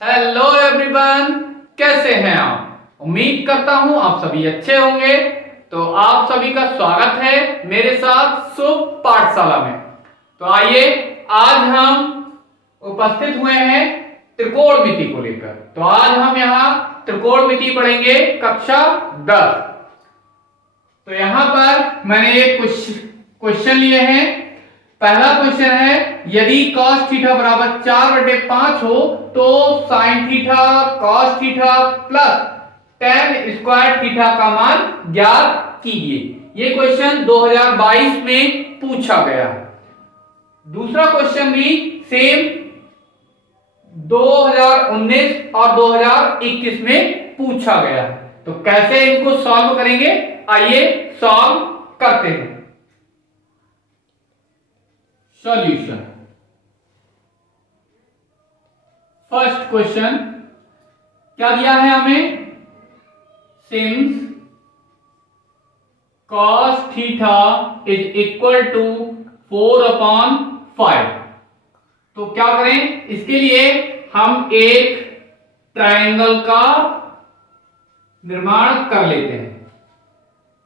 Hello everyone, कैसे हैं आप। उम्मीद करता हूं आप सभी अच्छे होंगे। तो आप सभी का स्वागत है मेरे साथ शुभ पाठशाला में। तो आइए, आज हम उपस्थित हुए हैं त्रिकोणमिति को लेकर। तो आज हम यहाँ त्रिकोणमिति पढ़ेंगे कक्षा 10। तो यहाँ पर मैंने एक क्वेश्चन लिए हैं। पहला क्वेश्चन है, यदि cos थीटा बराबर 4/5 हो तो sin theta cos theta plus tan square theta का मान ज्ञात कीजिए। ये क्वेश्चन 2022 में पूछा गया है। दूसरा क्वेश्चन भी सेम 2019 और 2021 में पूछा गया है। तो कैसे इनको सॉल्व करेंगे, आइए सॉल्व करते हैं। सॉल्यूशन। फर्स्ट क्वेश्चन क्या दिया है हमें, since cos theta is equal to 4/5। तो क्या करें, इसके लिए हम एक ट्रायंगल का निर्माण कर लेते हैं।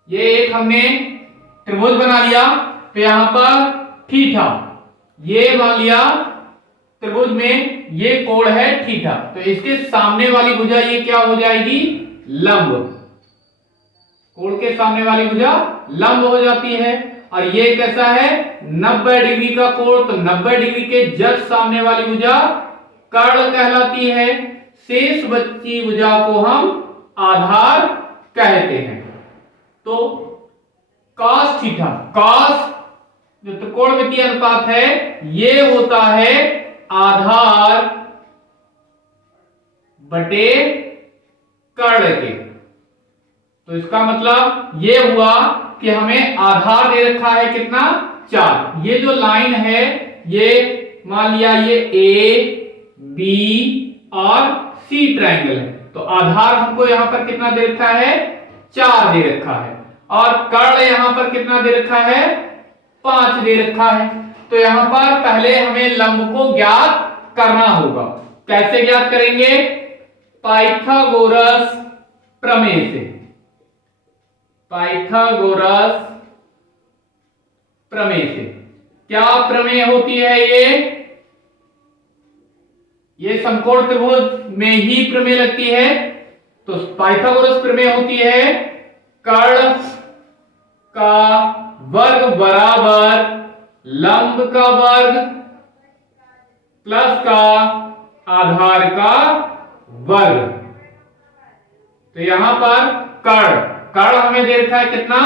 ये एक हमने त्रिभुज बना लिया। तो यहां पर थीटा, ये मान लिया त्रिभुज में ये कोण है थीटा। तो इसके सामने वाली भुजा ये क्या हो जाएगी, लंब। कोण के सामने वाली भुजा लंब हो जाती है। और ये कैसा है, 90 डिग्री का कोण। तो 90 डिग्री के जस्ट सामने वाली भुजा कर्ण कहलाती है। शेष बची भुजा को हम आधार कहते हैं। तो cos थीटा, cos जो त्रिकोणमितीय अनुपात है ये होता है आधार बटे कर्ण के। तो इसका मतलब ये हुआ कि हमें आधार दे रखा है कितना, 4। ये जो लाइन है ये मान लिया ये A, B और C ट्रायंगल है। तो आधार हमको यहां पर कितना दे रखा है, 4 दे रखा है। और कर्ण यहां पर कितना दे रखा है, 5 दे रखा है। तो यहां पर पहले हमें लंब को ज्ञात करना होगा। कैसे ज्ञात करेंगे, पाइथागोरस प्रमेय से। पाइथागोरस प्रमेय से क्या प्रमेय होती है, ये समकोण त्रिभुज में ही प्रमेय लगती है। तो पाइथागोरस प्रमेय होती है, कर्ण का वर्ग बराबर लंब का वर्ग प्लस का आधार का वर्ग। तो यहां पर कर्ण हमें दे रखा है कितना,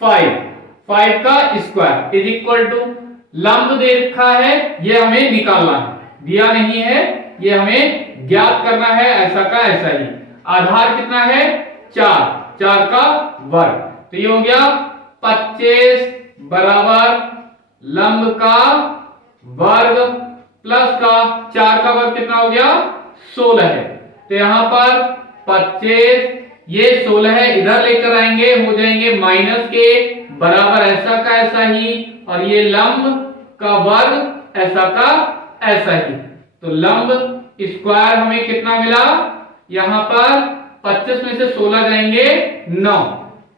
5 का स्क्वायर इज इक्वल टू लंब दे रखा है, ये हमें निकालना है, दिया नहीं है, ये हमें ज्ञात करना है ऐसा का ऐसा ही। आधार कितना है, 4 का वर्ग। तो ये हो गया 25 बराबर लंब का वर्ग प्लस का 4 का वर्ग कितना हो गया, 16 है। तो यहां पर 25, ये 16 है, इधर लेकर आएंगे, हो जाएंगे माइनस के बराबर ऐसा का ऐसा ही। और ये लंब का वर्ग ऐसा का ऐसा ही। तो लंब स्क्वायर हमें कितना मिला, यहां पर 25 में से 16 जाएंगे 9।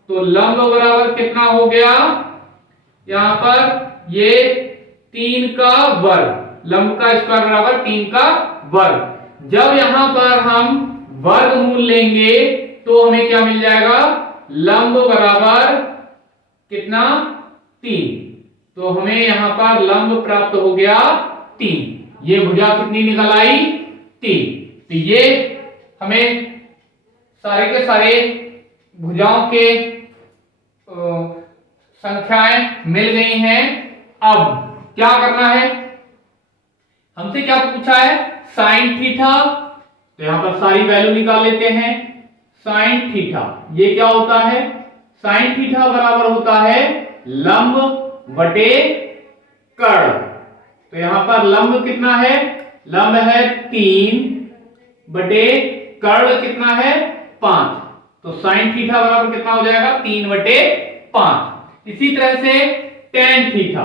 तो लंब बराबर कितना हो गया, यहां पर ये 3 का वर्ग, लंब का स्क्वायर बराबर 3 का वर्ग। जब यहां पर हम वर्गमूल लेंगे तो हमें क्या मिल जाएगा, लंब बराबर कितना, 3। तो हमें यहां पर लंब प्राप्त हो गया 3। ये भुजा कितनी निकल आई, 3। तो ये हमें सारे के सारे भुजाओं के संख्याएं मिल गई हैं। अब क्या करना है, हमसे क्या पूछा है, साइन थीटा। तो यहां पर सारी वैल्यू निकाल लेते हैं। साइन थीटा ये क्या होता है, साइन थीटा बराबर होता है लंब बटे कर्ण। तो यहां पर लंब कितना है, लंब है 3 बटे कर्ण कितना है, 5। तो साइन थीटा बराबर कितना हो जाएगा, 3/5। इसी तरह से टेन थीटा,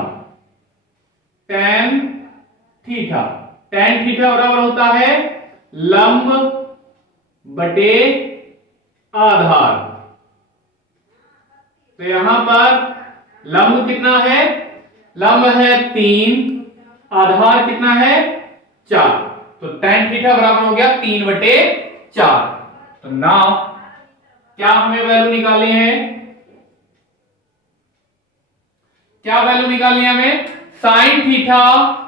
टेन थीटा बराबर होता है लंब बटे आधार। तो यहां पर लंब कितना है, लंब है 3, आधार कितना है 4। तो tan थीटा बराबर हो गया 3/4। तो नाउ क्या हमें वैल्यू निकालनी है, क्या वैल्यू निकालनी है हमें, sine theta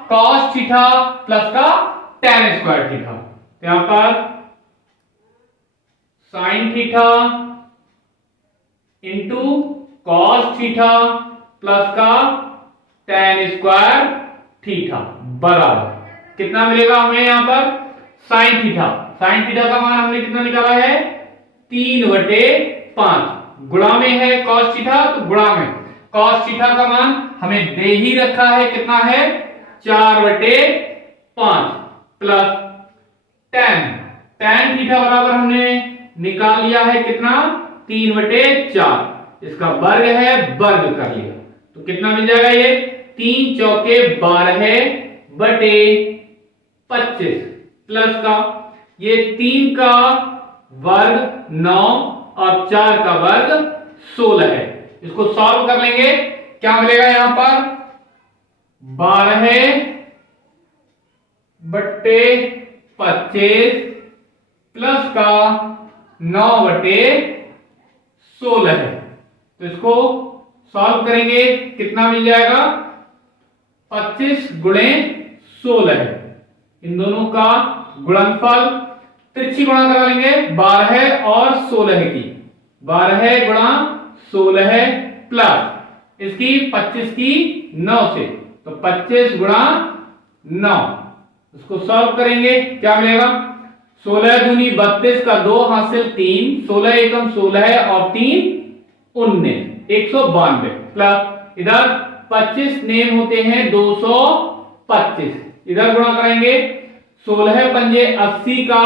cos theta plus का tan स्क्वायर थीटा। तो यहां पर sine theta into cos theta plus का tan स्क्वायर थीटा बराबर कितना मिलेगा हमें, यहां पर साइन थीटा, साइन थीटा का मान हमने कितना निकाला है 3/5, गुणा में है कॉस थीटा तो गुणा में कॉस थीटा का मान हमें दे ही रखा है, कितना है 4/5 प्लस tan थीटा बराबर हमने निकाल लिया है कितना 3/4, इसका वर्ग है, वर्ग कर लिया तो कितना मिल जाएगा, ये 3 चौके 12/25 प्लस का ये 3 का वर्ग 9 और 4 का वर्ग 16 है। इसको सॉल्व कर लेंगे, क्या मिलेगा यहां पर 12/25 प्लस का 9/16 है। तो इसको सॉल्व करेंगे कितना मिल जाएगा 25 गुणे 16 है, इन दोनों का गुणनफल तिरछी गुणा करा लेंगे 12 और 16 की, 12 गुणा 16 प्लस इसकी 25 की 9 से, तो 25 गुणा 9, इसको सॉल्व करेंगे क्या मिलेगा 16 दूनी 32 का 2 हासिल 3, 16 एकम 16 और 3 19, 192 प्लस इधर 25 नेम होते हैं 225, इधर गुणा कराएंगे 16 पंजे 80 का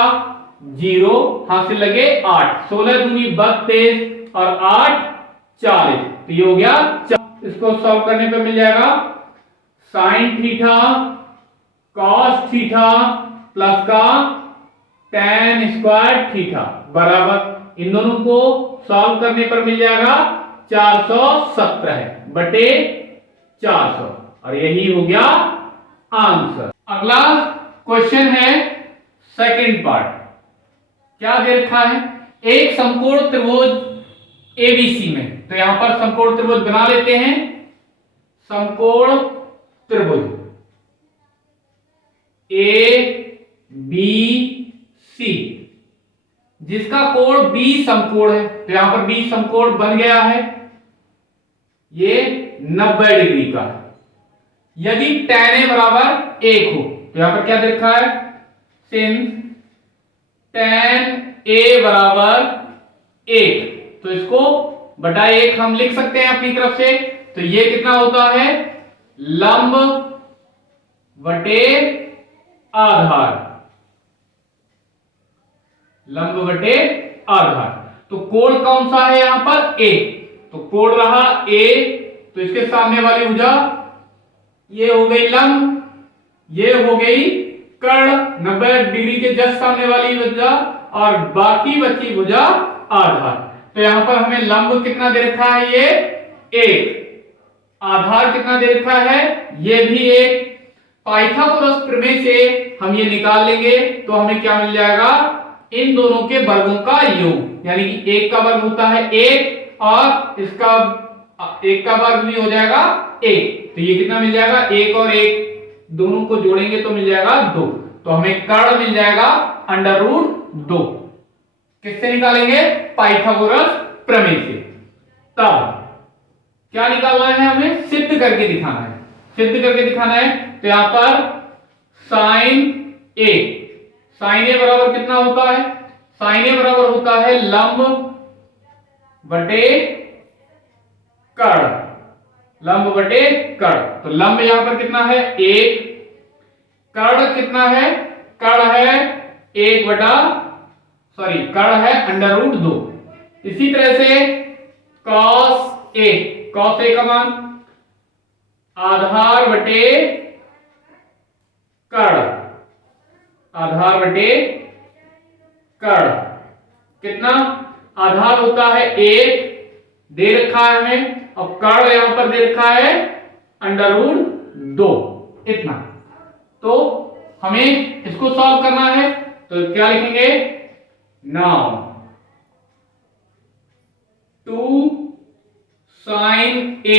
0 हासिल लगे 8, 16 दूनी 32 और 8 40, तो ये हो गया। इसको सॉल्व करने पे मिल जाएगा sine theta cos theta plus का tan स्क्वायर थीटा बराबर इन दोनों को सॉल्व करने पर मिल जाएगा 417/400 और यही हो गया आंसर। अगला क्वेश्चन है सेकंड पार्ट, क्या दे रखा है, एक समकोण त्रिभुज एबीसी में, तो यहां पर समकोण त्रिभुज बना लेते हैं, समकोण त्रिभुज ए बी सी जिसका कोण बी समकोण है, तो यहां पर बी समकोण बन गया है, ये 90 डिग्री का है। यदि tan a बराबर 1 हो, तो यहां पर क्या दे रखा है, सिंस tan a बराबर 1, तो इसको बटा 1 हम लिख सकते हैं अपनी तरफ से, तो ये कितना होता है लंब बटे आधार, लंब बटे आधार। तो कोण कौन सा है यहां पर a, तो कोण रहा a, तो इसके सामने वाली भुजा ये हो गई लंब, ये हो गई कर्ण 90 डिग्री के जस्ट सामने वाली भुजा और बाकी बची भुजा आधार। तो यहां पर हमें लंब कितना दे रखा है, ये 1, आधार कितना दे रखा है, ये भी 1। पाइथागोरस प्रमेय से हम ये निकाल लेंगे तो हमें क्या मिल जाएगा, इन दोनों के वर्गों का योग, यानी कि 1 का वर्ग होता है 1 और इसका 1 का वर्ग भी हो जाएगा 1, तो ये कितना मिल जाएगा 1 और 1 दोनों को जोड़ेंगे तो मिल जाएगा 2, तो हमें कर्ण मिल जाएगा √2। किससे निकालेंगे, पाइथागोरस प्रमेय से। तब क्या निकालना है, हमें सिद्ध करके दिखाना है, सिद्ध करके दिखाना है। तो यहां पर साइन ए, साइन ए बराबर कितना होता है, साइन ए बराबर होता है लंब बटे कर्ण, लंब बटे कर्ण। तो लंब यहां पर कितना है 1, कर्ण कितना है, कर्ण है 1/कर्ण है √2। इसी तरह से cos a, cos a का मान आधार बटे कर्ण, आधार बटे कर्ण कितना आधार होता है 1 दे रखा है हमें, और कर्ण यहां पर दे रखा है √2 इतना। तो हमें इसको सॉल्व करना है, तो क्या लिखेंगे, now 2 sin A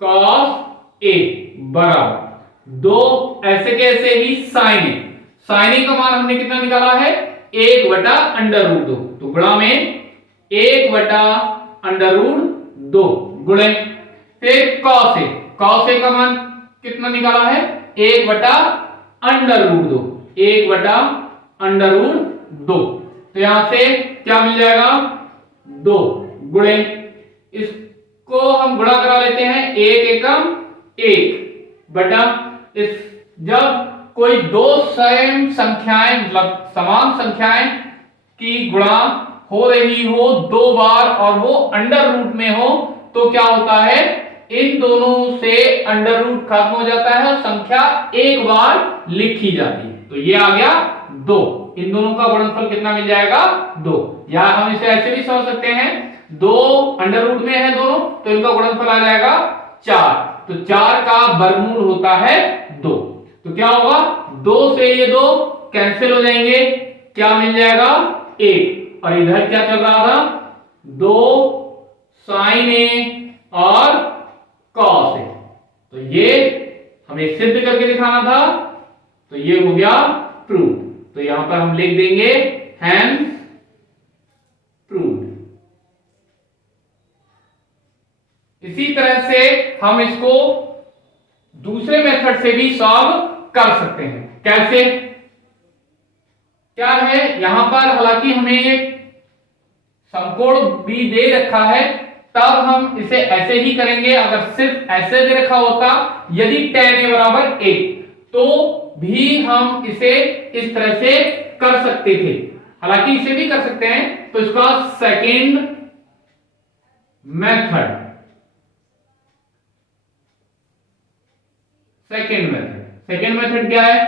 cos A बराबर 2 ऐसे के ऐसे ही sin A। sin A का मान हमने कितना निकाला है 1/√2, तो गुणा में 1/√2 गुणे, फिर cos A, cos A का मान कितना निकाला है 1/√2, 1/√2। तो यहां से क्या मिल जाएगा 2 गुणे, इसको हम गुणा करा लेते हैं 1 एकम 1 बटा इस, जब कोई दो सेम संख्याएं मतलब समान संख्याएं की गुणा हो रही हो 2 बार और वो अंडर रूट में हो, तो क्या होता है इन दोनों से अंडर रूट खत्म हो जाता है और संख्या एक बार लिखी जाती है। तो ये आ गया 2, इन दोनों का गुणनफल कितना मिल जाएगा 2। या हम इसे ऐसे भी समझ सकते हैं, 2 अंडर रूट में है दोनों, तो इनका गुणनफल आ जाएगा 4, तो 4 का वर्गमूल होता है 2। तो क्या होगा 2 से ये 2 कैंसिल हो जाएंगे, क्या मिल जाएगा 1, और इधर क्या चल रहा था 2 sin A और cos A, तो ये हमें सिद्ध करके दिखाना था, तो ये हो गया प्रूव। तो यहां पर हम लिख देंगे हैंस प्रूव्ड। इसी तरह से हम इसको दूसरे मेथड से भी सॉल्व कर सकते हैं। कैसे, क्या है यहां पर हालांकि हमें एक समकोण भी दे रखा है, तब हम इसे ऐसे ही करेंगे। अगर सिर्फ ऐसे दे रखा होता, यदि tan A बराबर 1, तो भी हम इसे इस तरह से कर सकते थे, हालांकि इसे भी कर सकते हैं। तो इसका सेकेंड मेथड क्या है,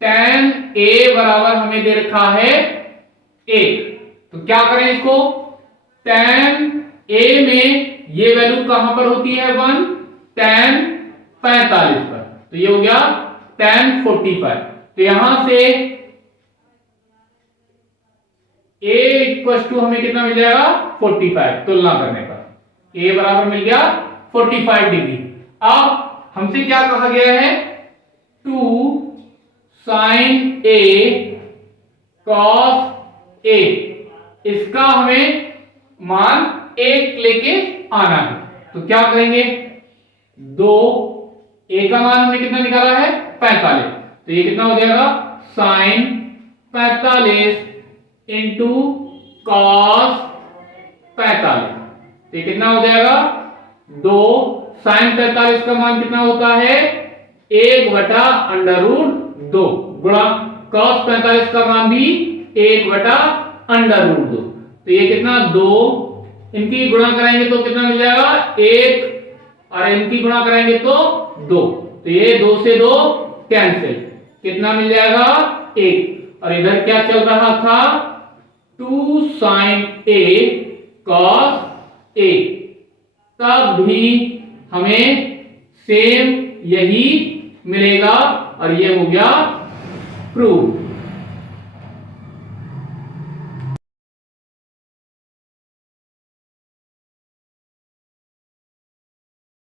tan A बराबर हमें दे रखा है 1, तो क्या करें इसको, tan A में ये वैल्यू कहां पर होती है 1, tan 45 पर, तो ये हो गया tan 45। तो यहां से A इक्वल टू हमें कितना मिल जाएगा 45, तुलना करने पर A बराबर मिल गया 45 डिग्री। अब हमसे क्या कहा गया है 2 sin A cos A, इसका हमें मान 1 लेके आना है। तो क्या करेंगे 2, A का मान हमने कितना निकाला है 45, तो ये कितना हो जाएगा sin 45 इंटू cos 45, तो ये कितना हो जाएगा 2, sin 45 का मान कितना होता है 1/√2 गुणा cos 45 का मान भी 1/√2, तो ये कितना 2, इनकी गुणा कराएंगे तो कितना मिल जाएगा 1, और इनकी गुणा कराएंगे तो 2, तो ये 2 से 2 कैंसिल, कितना मिल जाएगा 1, और इधर क्या चल रहा था 2 sin A cos A, तब भी हमें सेम यही मिलेगा, और ये हो गया प्रूव।